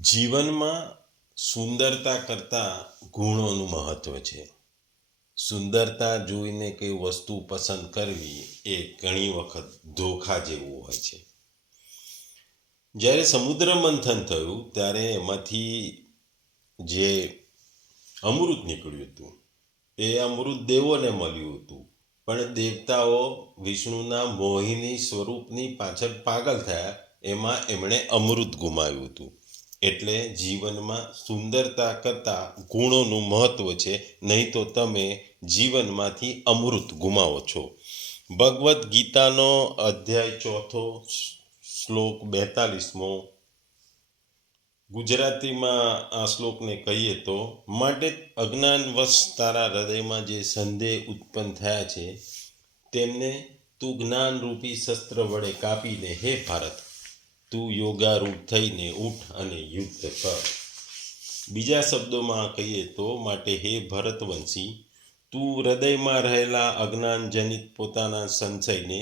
જીવનમાં સુંદરતા કરતાં ગુણોનું મહત્ત્વ છે. સુંદરતા જોઈને કઈ વસ્તુ પસંદ કરવી એ ઘણી વખત ધોખા જેવું હોય છે. જ્યારે સમુદ્ર મંથન થયું ત્યારે એમાંથી જે અમૃત નીકળ્યું હતું, એ અમૃત દેવોને મળ્યું હતું. પણ દેવતાઓ વિષ્ણુના મોહિની સ્વરૂપની પાછળ પાગલ થયા, એમાં એમણે અમૃત ગુમાવ્યું હતું. એટલે જીવનમાં સુંદરતા કરતાં ગુણોનું મહત્ત્વ છે, નહીં તો તમે જીવનમાંથી અમૃત ગુમાવો છો. ભગવદ્ ગીતાનો અધ્યાય ચોથો શ્લોક બેતાલીસમો. ગુજરાતીમાં આ શ્લોકને કહીએ તો, માટે અજ્ઞાનવશ તારા હૃદયમાં જે સંદેહ ઉત્પન્ન થયા છે, તેમને તું જ્ઞાનરૂપી શસ્ત્ર વડે કાપીને હે ભારત તું યોગારૂપ થઈને ઉઠ અને યુદ્ધ કર. બીજા શબ્દોમાં કહીએ તો માટે હે ભરતવંશી, તું હૃદયમાં રહેલા અજ્ઞાનજનિત પોતાના સંશયને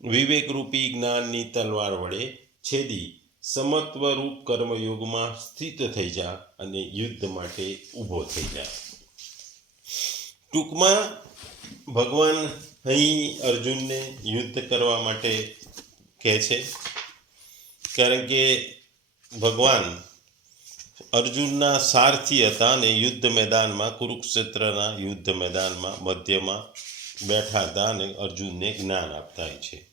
વિવેકરૂપી જ્ઞાનની તલવાર વડે છેદી સમત્વરૂપ કર્મયોગમાં સ્થિત થઈ જા અને યુદ્ધ માટે ઊભો થઈ જા. ટૂંકમાં, ભગવાન અહીં અર્જુનને યુદ્ધ કરવા માટે કહે છે કારણ કે ભગવાન અર્જુનના સારથી હતા અને યુદ્ધ મેદાનમાં, કુરુક્ષેત્રના યુદ્ધ મેદાનમાં મધ્યમાં બેઠા હતા અને અર્જુનને જ્ઞાન આપતા છે.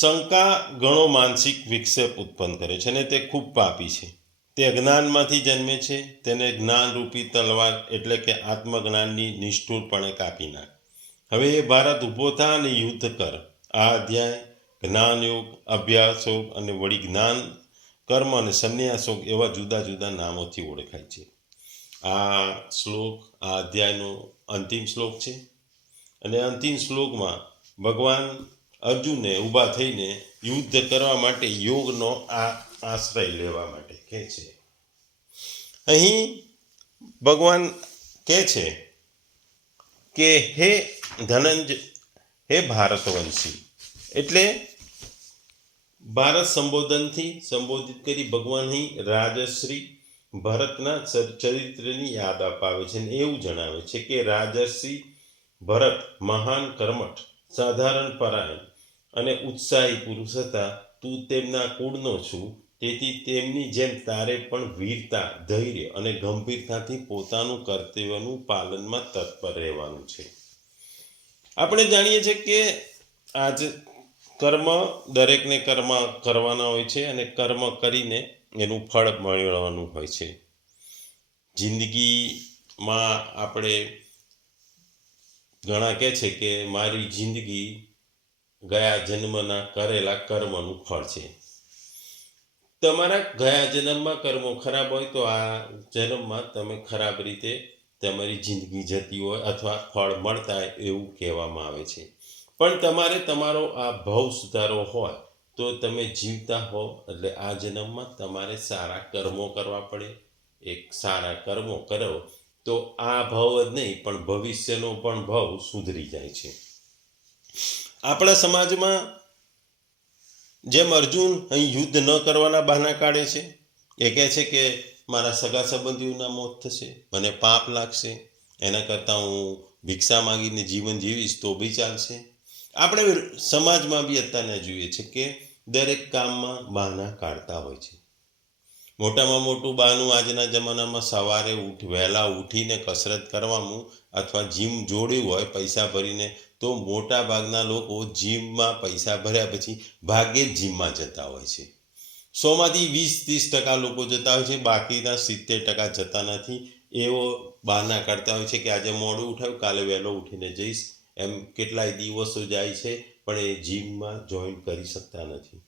શંકા ઘણો માનસિક વિક્ષેપ ઉત્પન્ન કરે છે અને તે ખૂબ પાપી છે. તે અજ્ઞાનમાંથી જન્મે છે. તેને જ્ઞાનરૂપી તલવાર એટલે કે આત્મજ્ઞાનની નિષ્ઠુરપણે કાપી નાખ. હવે એ ભારત ઊભો થા અને યુદ્ધ કર. આ અધ્યાય જ્ઞાનયોગ, અભ્યાસયોગ અને વળી જ્ઞાન, કર્મ અને સંન્યાસયોગ એવા જુદા જુદા નામોથી ઓળખાય છે. આ શ્લોક, આ અધ્યાયનો અંતિમ શ્લોક છે અને અંતિમ શ્લોકમાં ભગવાન અર્જુનને ઊભા થઈને યુદ્ધ કરવા માટે યોગનો આ આશ્રય લેવા માટે કહે છે. અહીં ભગવાન કહે છે કે, હે ધનંજ હે ભારતવંશી એટલે ભારત સંબોધનથી સંબોધિત કરી ભગવાન અહીં રાજશ્રી ભરતના ચરિત્રની યાદ અપાવે છે અને એવું જણાવે છે કે રાજર્ષિ ભરત મહાન કર્મઠ, સાધારણ પરાયણ અને ઉત્સાહી પુરુષ હતા. તું તેમના કુળનો છું. તેથી તેમની જેમ તારે પણ વીરતા, ધૈર્ય અને ગંભીરતાથી પોતાનું કર્તવ્યનું પાલનમાં તત્પર રહેવાનું છે. આપણે જાણીએ છીએ કે આજ કર્મ દરેકને કર્મ કરવાના હોય છે અને કર્મ કરીને એનું ફળ મળવાનું હોય છે. જિંદગીમાં આપણે ઘણા કહે છે કે મારી જિંદગી ગયા જન્મના કરેલા કર્મનું ફળ છે. તમારા ગયા જન્મમાં કર્મો ખરાબ હોય તો આ જન્મમાં તમે ખરાબ રીતે તમારી જિંદગી જતી હોય અથવા ફળ મળતા એવું કહેવામાં આવે છે. પણ તમારે તમારો આ ભાવ સુધારો હોય તો તમે જીવતા હો એટલે આ જન્મમાં તમારે સારા કર્મો કરવા પડે. એક સારા કર્મો કરો તો આ ભાવ જ નહીં, પણ ભવિષ્યનો પણ ભાવ સુધરી જાય છે. આપણા સમાજમાં જેમ અર્જુન અહીં યુદ્ધ ન કરવાના બહાના કાઢે છે, એ કહે છે કે મારા સગા સંબંધીઓના મોત થશે, મને પાપ લાગશે, એના કરતાં હું ભિક્ષા માંગીને જીવન જીવીશ તો બી ચાલશે. આપણે સમાજમાં બી અત્યારના જોઈએ છે કે દરેક કામમાં બહાના કાઢતા હોય છે. મોટામાં મોટું બહાનું આજના જમાનામાં સવારે ઉઠ, વહેલા ઉઠીને કસરત કરવાનું અથવા જીમ જોડ્યું હોય પૈસા ભરીને, તો મોટા ભાગના લોકો જીમમાં પૈસા ભર્યા પછી ભાગ્યે જ જીમમાં જતા હોય છે. સોમાંથી વીસ ત્રીસ ટકા લોકો જતા હોય છે, બાકીના સિત્તેર ટકા જતા નથી. એવો બહાના કાઢતા હોય છે કે આજે મોડું ઉઠાવ્યું કાલે વહેલો ઉઠીને જઈશ. એમ કેટલાય દિવસો જાય છે, પણ એ જીમમાં જોઈન કરી શકતા નથી.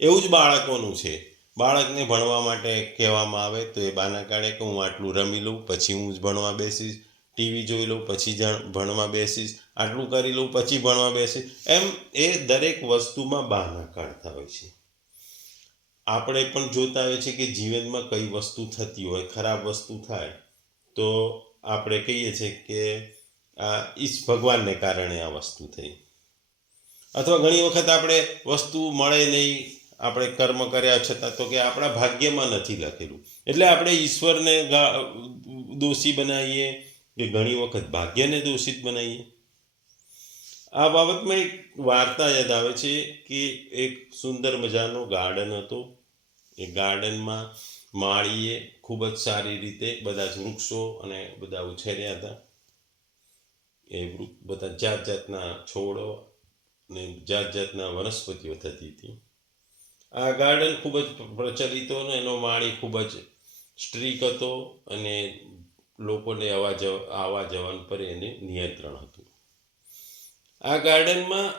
એવું જ બાળકોનું છે. બાળકને ભણવા માટે કહેવામાં આવે તો એ બાના કાઢે કે હું આટલું રમી લઉં, પછી હું જ ભણવા બેસીશ. ટીવી જોઈ લઉં, પછી ભણવા બેસીશ. આટલું કરી લઉં, પછી ભણવા બેસીશ. એમ એ દરેક વસ્તુમાં બહાના કાઢતા હોય છે. આપણે પણ જોતા હોય છે કે જીવનમાં કઈ વસ્તુ થતી હોય, ખરાબ વસ્તુ થાય, તો આપણે કહીએ છીએ કે આ ઈશ ભગવાનને કારણે આ વસ્તુ થઈ. અથવા ઘણી વખત આપણે વસ્તુ મળે નહીં, આપણે કર્મ કર્યા છતાં તો કે આપણા ભાગ્યમાં નથી લખેલું. એટલે આપણે ઈશ્વરને દોષી બનાવીએ કે ઘણી વખત ભાગ્યને દોષિત બનાવીએ. આ બાબતમાં એક વાર્તા યાદ આવે છે કે એક સુંદર મજાનો ગાર્ડન હતો. એ ગાર્ડનમાં માળીએ ખૂબ જ સારી રીતે બધા જ વૃક્ષો અને બધા ઉછેર્યા હતા. એ બધા જાત જાતના છોડો ને જાત જાતના વનસ્પતિઓ થતી હતી. આ ગાર્ડન ખૂબ જ પ્રચલિત હતો અને એનો માળી ખૂબ જ સ્ટ્રીક હતો અને લોકોને આવવા જવા આવવા જવાન પર એને નિયંત્રણ હતું. આ ગાર્ડનમાં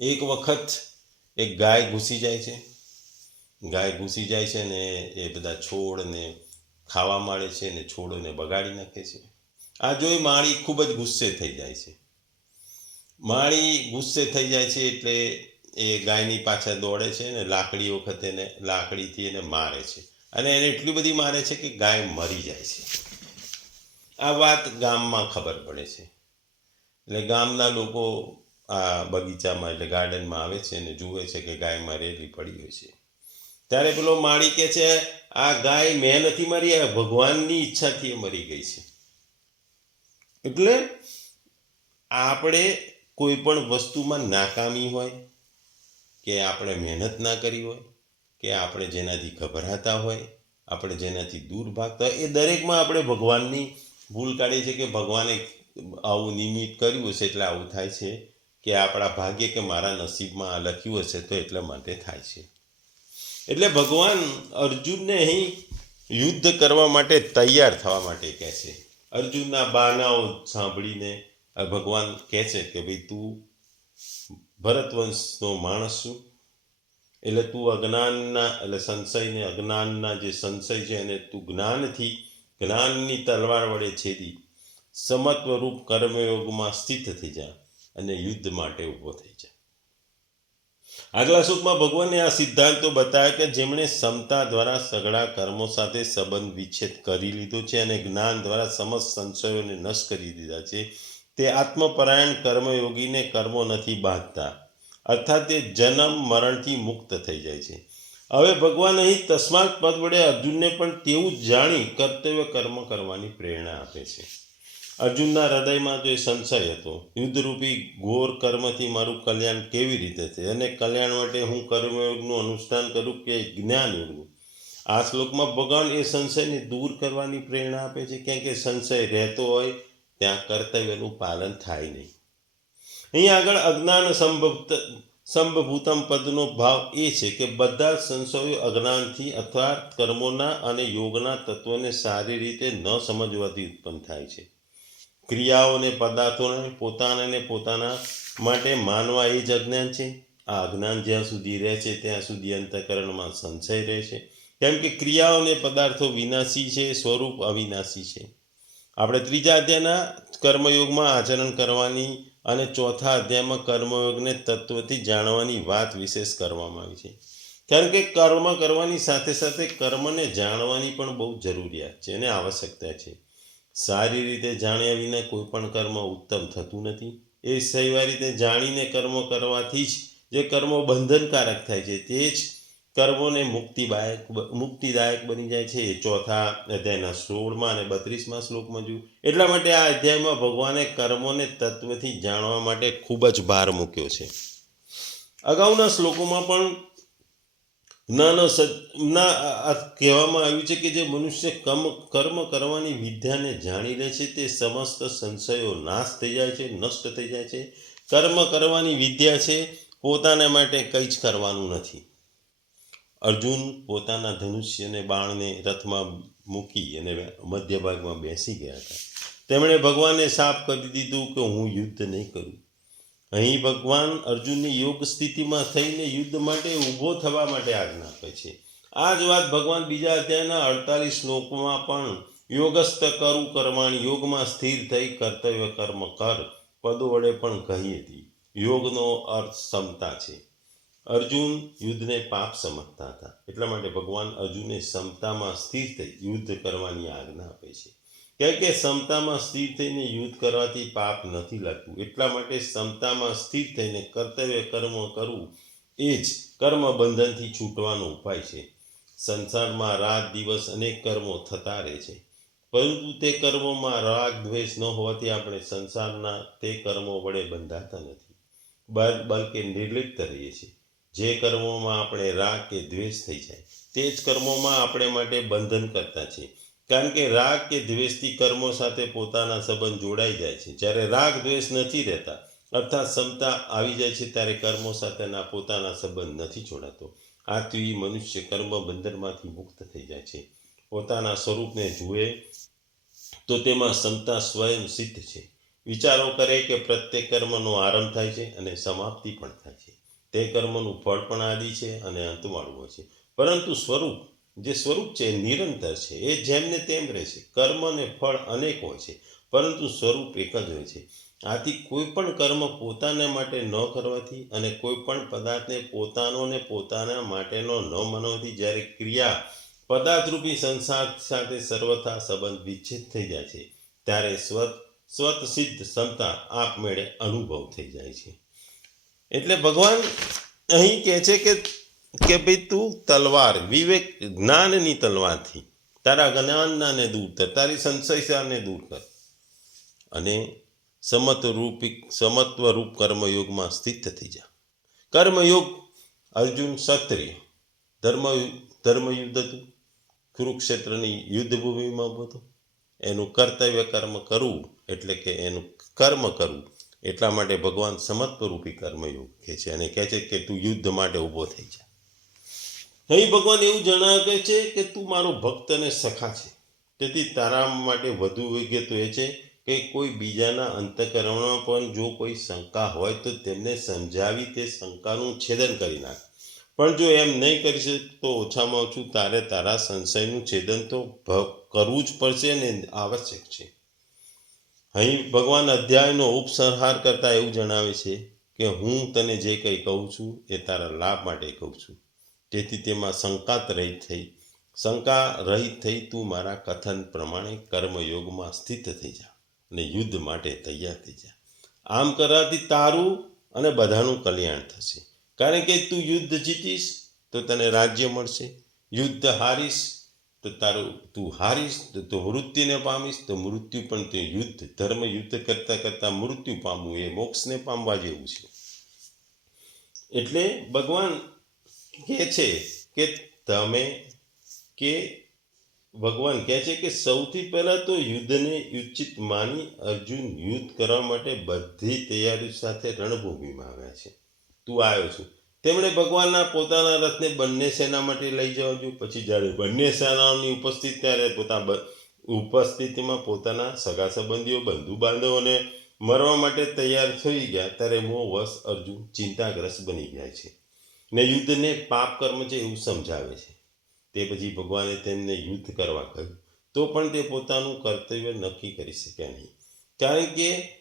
એક વખત એક ગાય ઘૂસી જાય છે. ગાય ઘૂસી જાય છે ને એ બધા છોડને ખાવા માંડે છે ને છોડોને બગાડી નાખે છે. આ જોઈ માળી ખૂબ જ ગુસ્સે થઈ જાય છે. માળી ગુસ્સે થઈ જાય છે એટલે એ ગાયની પાછળ દોડે છે ને લાકડી વખતે એને લાકડીથી એને મારે છે. અને એને એટલી બધી મારે છે કે ગાય મરી જાય છે. આ વાત ગામમાં ખબર પડે છે. એટલે ગામના લોકો આ બગીચામાં એટલે ગાર્ડનમાં આવે છે અને જુએ છે કે ગાય મરેલી પડી હોય છે. ત્યારે પેલો માળી કે છે, આ ગાય મેં નથી મરી, આ ભગવાનની ઈચ્છાથી મરી ગઈ છે. એટલે આપણે કોઈ પણ વસ્તુમાં નાકામી હોય, કે આપણે મહેનત ના કરી હોય, કે આપણે જેનાથી ગભરાતા હોય, આપણે જેનાથી દૂર ભાગતા હોય, એ દરેકમાં આપણે ભગવાનની ભૂલ કાઢીએ છીએ કે ભગવાને આવું નિમિત્ત કર્યું હશે, એટલે આવું થાય છે કે આપણા ભાગ્ય કે મારા નસીબમાં આ લખ્યું હશે, તો એટલા માટે થાય છે. એટલે ભગવાન અર્જુનને અહીં યુદ્ધ કરવા માટે તૈયાર થવા માટે કહે છે. અર્જુનના બાનાઓ સાંભળીને ભગવાન કહે છે કે ભાઈ તું ભરતવંશનો માણસ છું. એટલે તું અજ્ઞાનના, એટલે સંશયને, અજ્ઞાનના જે સંશય છે એને તું જ્ઞાનથી, જ્ઞાનની તલવાર વડે છેદી. સમત્વરૂપ કર્મયોગમાં સ્થિત થઈ જા અને યુદ્ધ માટે ઊભો થઈ જા. આગલા સુખમાં ભગવાને આ સિદ્ધાંતો બતાવ્યા કે જેમણે સમતા દ્વારા સઘળા કર્મો સાથે સંબંધ વિચ્છેદ કરી લીધો છે અને જ્ઞાન દ્વારા સમસ્ત સંશયોને નષ્ટ કરી દીધા છે. તે આત્મપરાયણ કર્મયોગીને કર્મો નથી બાંધતા. અર્થાત તે જન્મ મરણથી મુક્ત થઈ જાય છે. હવે ભગવાન અહીં તસ્માત પદ વડે અર્જુનને પણ તેવું જાણી કર્તવ્ય કર્મ કરવાની પ્રેરણા આપે છે. અર્જુનના હૃદયમાં તો એ સંશય હતો. યુદ્ધરૂપી ઘોર કર્મથી મારું કલ્યાણ કેવી રીતે થાય? અને કલ્યાણ માટે હું કર્મયોગનું અનુષ્ઠાન કરું કે જ્ઞાન યોગનું આ શ્લોકમાં ભગવાન એ સંશયને દૂર કરવાની પ્રેરણા આપે છે. કેમ કે સંશય રહેતો હોય, ત્યાં કર્તવ્યનું પાલન થાય નહીં. અહીં આગળ અજ્ઞાન સંભવત સંભભૂતમ પદનો ભાવ એ છે કે બધા સંશયો અજ્ઞાનથી અથવા કર્મોના અને યોગના તત્વોને સારી રીતે ન સમજવાથી ઉત્પન્ન થાય છે. ક્રિયાઓને પદાર્થોને પોતાને પોતાના માટે માનવા એ જ અજ્ઞાન છે. આ અજ્ઞાન જ્યાં સુધી રહે છે, ત્યાં સુધી અંતઃકરણમાં સંશય રહે છે. કેમ કે ક્રિયાઓને પદાર્થો વિનાશી છે, સ્વરૂપ અવિનાશી છે. આપણે ત્રીજા અધ્યાયના કર્મયોગમાં આચરણ કરવાની અને ચોથા અધ્યાયમાં કર્મયોગને તત્વથી જાણવાની વાત વિશેષ કરવામાં આવી છે. કારણ કે કર્મ કરવાની સાથે સાથે કર્મને જાણવાની પણ બહુ જરૂરિયાત છે અને આવશ્યકતા છે. સારી રીતે જાણ્યા વિના કોઈ પણ કર્મ ઉત્તમ થતું નથી. એ સહેવા રીતે જાણીને કર્મ કરવાથી જ જે કર્મો બંધનકારક થાય છે, તે જ કર્મોને મુક્તિદાયક મુક્તિદાયક બની જાય છે. એ ચોથા અધ્યાયના સોળમાં અને બત્રીસમાં શ્લોકમાં જોયું. એટલા માટે આ અધ્યાયમાં ભગવાને કર્મોને તત્વથી જાણવા માટે ખૂબ જ ભાર મૂક્યો છે. અગાઉના શ્લોકોમાં પણ જ્ઞાનો ના કહેવામાં આવ્યું છે કે જે મનુષ્ય કમ, કર્મ કરવાની વિદ્યાને જાણી લે છે તે સમસ્ત સંશયો નાશ થઈ જાય છે, નષ્ટ થઈ જાય છે. કર્મ કરવાની વિદ્યા છે પોતાના માટે કંઈ જ કરવાનું નથી. અર્જુન પોતાના ધનુષ્યને બાણને રથમાં મૂકી અને મધ્ય ભાગમાં બેસી ગયા હતા. તેમણે ભગવાનને સાફ કરી દીધું કે હું યુદ્ધ નહીં કરું. અહીં ભગવાન અર્જુનની યોગ સ્થિતિમાં થઈને યુદ્ધ માટે ઊભો થવા માટે આજ્ઞા આપે છે. આ જ વાત ભગવાન બીજા અધ્યાયના અડતાલીસ શ્લોકમાં પણ, યોગસ્થ કરું કરવાણ યોગમાં સ્થિર થઈ કર્તવ્ય કર્મ કર, પદો વડે પણ કહી હતી. યોગનો અર્થ ક્ષમતા છે. અર્જુન યુદ્ધને પાપ સમજતા હતા. એટલા માટે ભગવાન અર્જુને ક્ષમતામાં સ્થિર થઈ યુદ્ધ કરવાની આજ્ઞા આપે છે. કેમ કે ક્ષમતામાં સ્થિર થઈને યુદ્ધ કરવાથી પાપ નથી લાગતું. એટલા માટે ક્ષમતામાં સ્થિર થઈને કર્તવ્ય કર્મ કરવું એ જ કર્મ બંધનથી છૂટવાનો ઉપાય છે. સંસારમાં રાત દિવસ અનેક કર્મો થતા રહે છે. પરંતુ તે કર્મોમાં રાગ, દ્વેષ ન હોવાથી આપણે સંસારના તે કર્મો વડે બંધાતા નથી. બલકે નિર્લિપ્ત રહીએ છીએ. જે કર્મોમાં આપણે રાગ કે દ્વેષ થઈ જાય, તે જ કર્મોમાં આપણે માટે બંધન કરતા છે કારણ કે રાગ કે દ્વેષથી કર્મો સાથે પોતાના સંબંધ જોડાઈ જાય છે. જ્યારે રાગ દ્વેષ નથી રહેતા, અર્થાત ક્ષમતા આવી જાય છે, ત્યારે કર્મો સાથેના પોતાના સંબંધ નથી જોડાતો. આથી મનુષ્ય કર્મ બંધનમાંથી મુક્ત થઈ જાય છે. પોતાના સ્વરૂપને જુએ તો તેમાં ક્ષમતા સ્વયં સિદ્ધ છે. વિચારો કરે કે પ્રત્યેક કર્મનો આરંભ થાય છે અને સમાપ્તિ પણ થાય છે. તે કર્મનું ફળ પણ આદિ છે અને અંતવાળું હોય છે. પરંતુ સ્વરૂપ જે સ્વરૂપ છે નિરંતર છે, એ જેમને તેમ રહે છે. કર્મ અને ફળ અનેક હોય છે, પરંતુ સ્વરૂપ એક જ હોય છે. આથી કોઈ પણ કર્મ પોતાના માટે ન કરવાથી અને કોઈ પણ પદાર્થને પોતાનો ને પોતાના માટેનો ન મનાવથી જ્યારે ક્રિયા પદાર્થરૂપી સંસાર સાથે સર્વથા સંબંધ વિચ્છેદ થઈ જાય છે, ત્યારે સ્વત સ્વત સિદ્ધ ક્ષમતા આપમેળે અનુભવ થઈ જાય છે. એટલે ભગવાન અહીં કહે છે કે કે ભાઈ તું તલવાર, વિવેક, જ્ઞાનની તલવારથી. તારા જ્ઞાનનાને દૂર કર, તારી સંશયસાને દૂર કર. અને સમત્વરૂપી સમત્વરૂપ કર્મયોગમાં સ્થિત થઈ જા. કર્મયોગ અર્જુન ક્ષત્રિય. ધર્મ ધર્મયુદ્ધ હતું. કુરુક્ષેત્રની યુદ્ધભૂમિમાં ઊભો હતો. એનું કર્તવ્ય કર્મ કરવું એટલે કે એનું કર્મ કરવું. એટલા માટે ભગવાન સમત્વરૂપી કર્મયોગ કહે છે અને કહે છે કે તું યુદ્ધ માટે ઊભો થઈ જા. અહીં ભગવાન, એવું જણાવે છે કે તું મારો ભક્ત અને સખા છે. તેથી તારા માટે વધુ વિગતો એ છે કે કોઈ બીજાના અંતકરણમાં પણ જો કોઈ શંકા હોય તો તેમને સમજાવી તે શંકાનું છેદન કરી નાખ. પણ જો એમ નહીં કરી શકે તો ઓછામાં ઓછું તારે તારા સંશયનું છેદન તો કરવું જ પડશે અને આવશ્યક છે. અહીં ભગવાન, અધ્યાયનો ઉપસંહાર કરતા એવું જણાવે છે કે હું તને જે કંઈ કહું છું એ તારા લાભ માટે કહું છું. તેથી તેમાં શંકાત રહિત થઈ. શંકા રહિત થઈ તું મારા કથન પ્રમાણે કર્મયોગમાં સ્થિત થઈ જા અને યુદ્ધ માટે તૈયાર થઈ જા. આમ કરવાથી તારું અને બધાનું કલ્યાણ થશે. કારણ કે તું યુદ્ધ જીતીશ તો તને રાજ્ય મળશે. યુદ્ધ હારીશ તો તારું તું હારીશ તો તું મૃત્યુને પામીશ તો મૃત્યુ પણ તે યુદ્ધ, ધર્મ યુદ્ધ કરતાં કરતાં મૃત્યુ પામવું એ મોક્ષને પામવા જેવું છે. એટલે ભગવાન કહે છે કે તમે કે ભગવાન કહે છે કે સૌથી પહેલાં તો યુદ્ધને ઉચિત માની અર્જુન યુદ્ધ કરવા માટે બધી તૈયારી સાથે રણભૂમિમાં આવ્યા છે. તું આવ્યો છું. તેમણે ભગવાનના પોતાના રથને બંને સેના માટે લઈ જવા જોઈએ પછી જ્યારે બંને સેનાઓની ઉપસ્થિત ત્યારે પોતા ઉપસ્થિતિમાં પોતાના સગા સંબંધીઓ, બંધુ બાંધવોને મરવા માટે તૈયાર થઈ ગયા, ત્યારે મોહવશ અર્જુન ચિંતાગ્રસ્ત બની જાય છે. ને યુદ્ધને પાપ કર્મ છે એવું સમજાવે છે. તે પછી ભગવાને તેમને યુદ્ધ કરવા કહ્યું. તો પણ તે પોતાનું કર્તવ્ય નક્કી કરી શક્યા નહીં. કારણ કે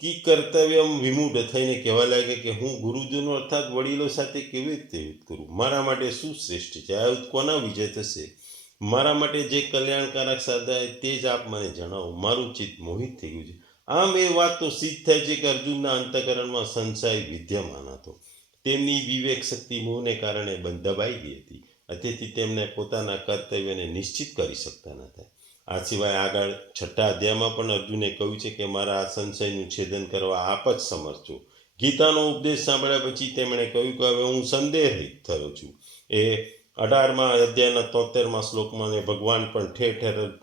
કી કર્તવ્ય વિમૂઢ થઈને કહેવા લાગે કે હું ગુરુજનો અર્થાત વડીલો સાથે કેવી રીતે યુદ્ધ કરું? મારા માટે શું શ્રેષ્ઠ છે? આ યુદ્ધ કોના વિજય થશે? મારા માટે જે કલ્યાણકારક સાધાય તે જ આપ મને જણાવો. મારું ચિત્ત મોહિત થઈ ગયું છે. આમ એ વાત તો સિદ્ધ થાય છે કે અર્જુનના અંતકરણમાં સંશય વિદ્યમાન હતો. તેમની વિવેક શક્તિ મોહને કારણે બંધ દબાઈ ગઈ હતી. તેથી તેમને પોતાના કર્તવ્યને નિશ્ચિત કરી શકતા નહોતા. આ સિવાય આગળ છઠ્ઠા અધ્યાયમાં પણ અર્જુને કહ્યું છે કે, મારા આ સંશયનું છેદન કરવા આપ જ સમર્થ છો. ગીતાનો ઉપદેશ સાંભળ્યા પછી તેમણે કહ્યું કે, હવે હું સંદેહિત થયો છું. એ અઢારમાં અધ્યાયના તોતેરમાં શ્લોકમાં ભગવાન પણ ઠેર ઠેર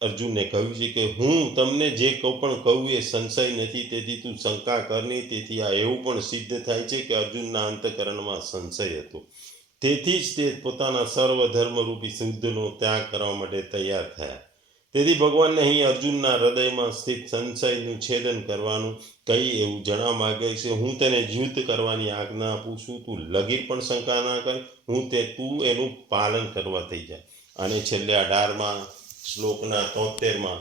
અર્જુનને કહ્યું છે કે હું તમને જે કહું પણ કહું એ સંશય નથી, તેથી તું શંકા કર નહીં. તેથી આ એવું પણ સિદ્ધ થાય છે કે અર્જુનના અંતકરણમાં સંશય હતો. તેથી જ તે પોતાના સર્વ ધર્મરૂપી શુદ્ધનો ત્યાગ કરવા માટે તૈયાર થયા. તેથી ભગવાનને અહીં અર્જુનના હૃદયમાં સ્થિત સંશયનું છેદન કરવાનું કઈ એવું જણાવવા માંગે છે. હું તેને જીવિત કરવાની આજ્ઞા આપું છું. તું લગીર પણ શંકા ના કર. હું તે, તું એનું પાલન કરવા થઈ જાય અને છેલ્લે અઢારમાં શ્લોકના તોતેરમાં,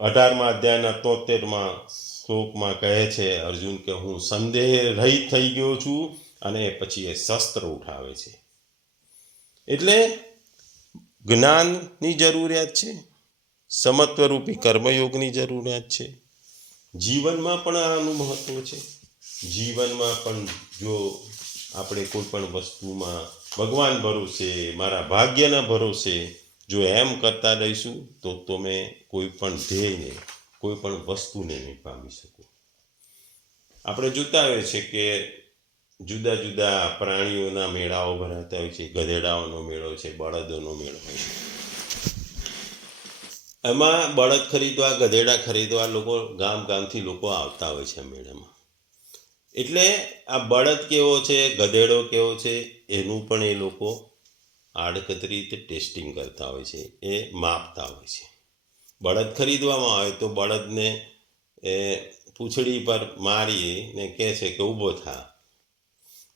અઢારમાં અધ્યાયના તોતેરમાં શ્લોકમાં કહે છે અર્જુન કે, હું સંદેહ રહિત થઈ ગયો છું અને પછી એ શસ્ત્ર ઉઠાવે છે. એટલે જ્ઞાનની જરૂરિયાત છે, સમત્વરૂપી કર્મયોગની જરૂરિયાત છે, જીવનમાં પણ આનું મહત્વ છે. જીવનમાં પણ જો આપણે કોઈ પણ વસ્તુમાં ભગવાન ભરોસે, મારા ભાગ્યના ભરોસે જો એમ કરતા રહીશું, તો તમે કોઈ પણ ધ્યેયને, કોઈ પણ વસ્તુને નહીં પામી શકો. આપણે જોતા હોય છે કે જુદા જુદા પ્રાણીઓના મેળાઓ ભરાતા હોય છે, ગધેડાઓનો મેળો છે, બળદોનો મેળો છે. એમાં બળદ ખરીદવા, ગધેડા ખરીદવા લોકો ગામ ગામથી લોકો આવતા હોય છે મેળામાં. એટલે આ બળદ કેવો છે, ગધેડો કેવો છે, એનું પણ એ લોકો આડકતરી રીતે ટેસ્ટિંગ કરતા હોય છે, એ માપતા હોય છે. બળદ ખરીદવામાં આવે તો બળદને એ પૂંછડી પર મારીને કહે છે કે ઊભો થા.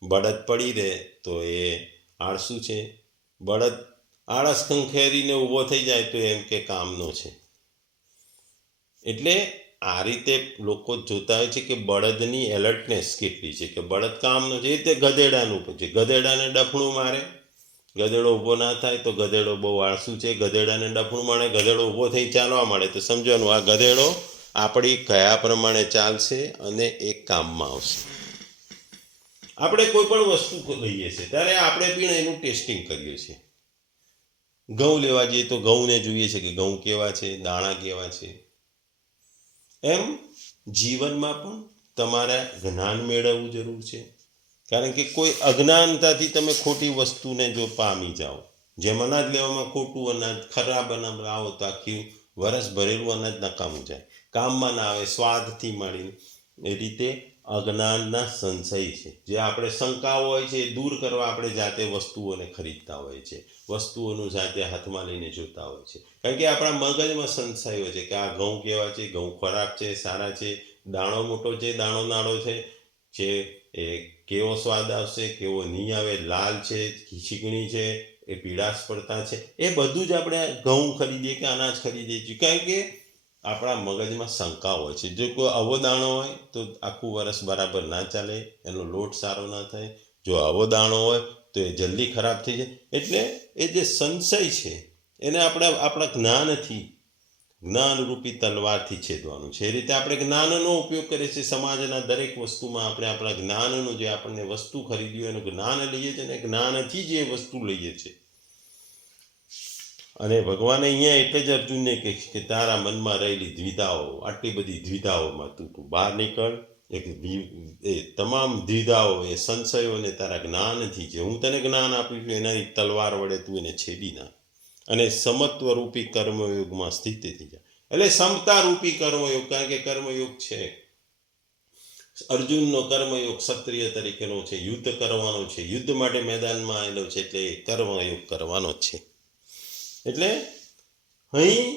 બળદ પડી રહે તો એ આળસું છે. બળદ આળસ ખંખેરીને ઊભો થઈ જાય તો એમ કે કામનો છે. એટલે આ રીતે લોકો જોતા હોય છે કે બળદની એલર્ટનેસ કેટલી છે, કે બળદ કામનો છે એ રીતે ગધેડાનું છે ગધેડાને ડફણું મારે ગધેડો ઊભો ના થાય તો ગધેડો બહુ આળસુ છે, ગધેડાને ડફણું માણે, ગધેડો ઊભો થઈ ચાલવા માંડે. તો સમજવાનું, આ ગધેડો આપણી કયા પ્રમાણે ચાલશે અને એ કામમાં આવશે. આપણે કોઈ પણ વસ્તુ લઈએ છીએ, ત્યારે આપણે પણ એનું ટેસ્ટિંગ કરીએ છીએ. ઘઉં લેવા જઈએ તો ઘઉંને જોઈએ છે કે ઘઉં કેવા છે, દાણા કેવા છે. એમ જીવનમાં પણ તમારે જ્ઞાન મેળવવું જરૂર છે. કારણ કે કોઈ અજ્ઞાનતાથી તમે ખોટી વસ્તુને જો પામી જાઓ, જેમ અનાજ લેવામાં ખોટું અનાજ, ખરાબ અનાજ આવો તો આખી વરસ ભરેલું અનાજ નકામું જાય. કામમાં ના આવે, સ્વાદથી મળીને એ રીતે અજ્ઞાનના સંશય છે. જે આપણે શંકાઓ હોય છે એ દૂર કરવા આપણે જાતે વસ્તુઓને ખરીદતા હોય છે. વસ્તુઓનું જાતે હાથમાં લઈને જોતા હોય છે. કારણ કે આપણા મગજમાં સંશય હોય છે કે આ ઘઉં કેવા છે, ઘઉં ખરાબ છે, સારા છે, દાણો મોટો છે, દાણો નાળો છે, જે એ કેવો સ્વાદ આવશે, કેવો નહીં આવે, લાલ છે, ખીચીકણી છે, એ પીળાશ પડતા છે, એ બધું જ આપણે ઘઉં ખરીદીએ કે અનાજ ખરીદીએ છીએ. કારણ કે આપણા મગજમાં શંકા હોય છે. જો કોઈ આવો દાણો હોય, તો આખું વરસ બરાબર ના ચાલે, એનો લોટ સારો ના થાય. જો આવો દાણો હોય, તો એ જલ્દી ખરાબ થઈ જાય. એટલે એ જે સંશય છે, એને આપણે, આપણા જ્ઞાનથી જ્ઞાનરૂપી તલવારથી છેદવાનું છે. એ રીતે આપણે જ્ઞાનનો ઉપયોગ કરીએ છીએ. સમાજના દરેક વસ્તુમાં આપણે આપણા જ્ઞાનનું જે આપણને વસ્તુ ખરીદ્યું એનું જ્ઞાન લઈએ છીએ અને જ્ઞાનથી જ વસ્તુ લઈએ છીએ. અને ભગવાને અહીંયા એટલે જ અર્જુનને કહે છે કે તારા મનમાં રહેલી દ્વિધાઓ, આટલી બધી દ્વિધાઓમાં તું તું બહાર નીકળ. એક એ તમામ દ્વિધાઓ, એ સંશયોને તારા જ્ઞાનથી જે હું તને જ્ઞાન આપું છું એનાની તલવાર વડે તું એને છેદી નાખ. અને સમત્વ રૂપી કર્મયોગમાં સ્થિત થઈ જાય. એટલે સમતા રૂપી કર્મયોગ, કારણ કે કર્મયોગ છે. અર્જુનનો કર્મયોગ ક્ષત્રિય તરીકેનો છે, યુદ્ધ કરવાનો છે. યુદ્ધ માટે મેદાનમાં આવેલો છે, એટલે કર્મયોગ કરવાનો છે. એટલે અહીં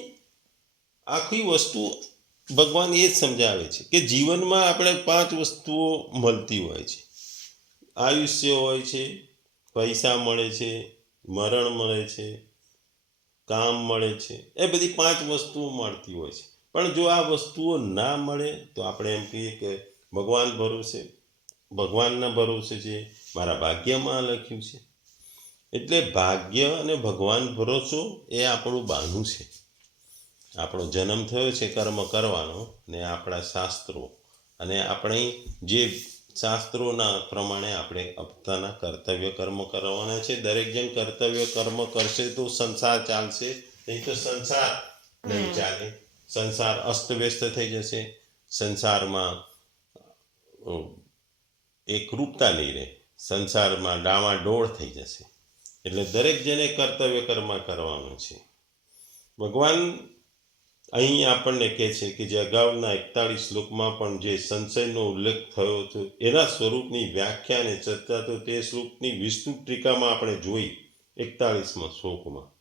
આખી વસ્તુ ભગવાન એ જ સમજાવે છે કે જીવનમાં આપણે પાંચ વસ્તુઓ મળતી હોય છે. આયુષ્ય હોય છે, પૈસા મળે છે, મરણ મળે છે કામ મળે છે. એ બધી પાંચ વસ્તુઓ મળતી હોય છે. પણ જો આ વસ્તુઓ ના મળે, તો આપણે એમ કહીએ કે ભગવાન ભરોસે. ભગવાનના ભરોસે છે મારા ભાગ્યમાં લખ્યું છે. એટલે ભાગ્ય અને ભગવાન ભરોસો એ આપણું બાનું છે. આપણો જન્મ થયો છે, કર્મ કરવાનો, ને આપણા શાસ્ત્રો. અને આપણે જે શાસ્ત્રોના પ્રમાણે આપણે પોતાના કર્તવ્ય કર્મ કરવાના છે. દરેક જણ કર્તવ્ય કર્મ કરશે તો સંસાર ચાલશે નહીં તો સંસાર નહીં ચાલે. સંસાર અસ્તવ્યસ્ત થઈ જશે. સંસારમાં એકરૂપતા નહીં રહે. સંસારમાં ડામાડોળ થઈ જશે. એટલે દરેક જણે કર્તવ્ય કર્મ કરવાનું છે. ભગવાન અહીં આપણને કહે છે કે જે અગાઉના એકતાળીસ શ્લોકમાં પણ જે સંશયનો ઉલ્લેખ થયો હતો, એના સ્વરૂપની વ્યાખ્યા અને ચર્ચા તો તે શ્લોકની વિસ્તૃત ટીકામાં આપણે જોઈ એકતાળીસમાં શ્લોકમાં.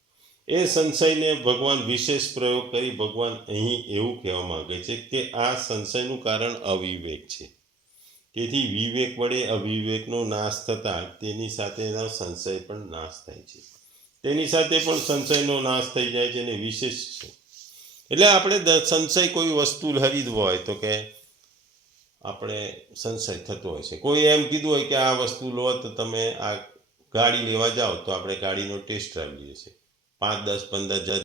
એ સંશયને ભગવાન વિશેષ પ્રયોગ કરી ભગવાન અહીં એવું કહેવા માગે છે કે આ સંશયનું કારણ અવિવેક છે. તેથી વિવેક વડે અવિવેકનો નાશ થતાં તેની સાથેનો સંશય પણ નાશ થાય છે. તેની સાથે પણ સંશયનો નાશ થઈ જાય છે અને વિશેષ છે. એટલે આપણે સંશય કોઈ વસ્તુ ખરીદવો હોય તો કે આપણે સંશય થતો હોય છે. કોઈ એમ કીધું હોય કે આ વસ્તુ લો તો તમે આ ગાડી લેવા જાઓ તો આપણે ગાડીનો ટેસ્ટ ડ્રાઈવ લઈએ છીએ. પાંચ, દસ, પંદર હજાર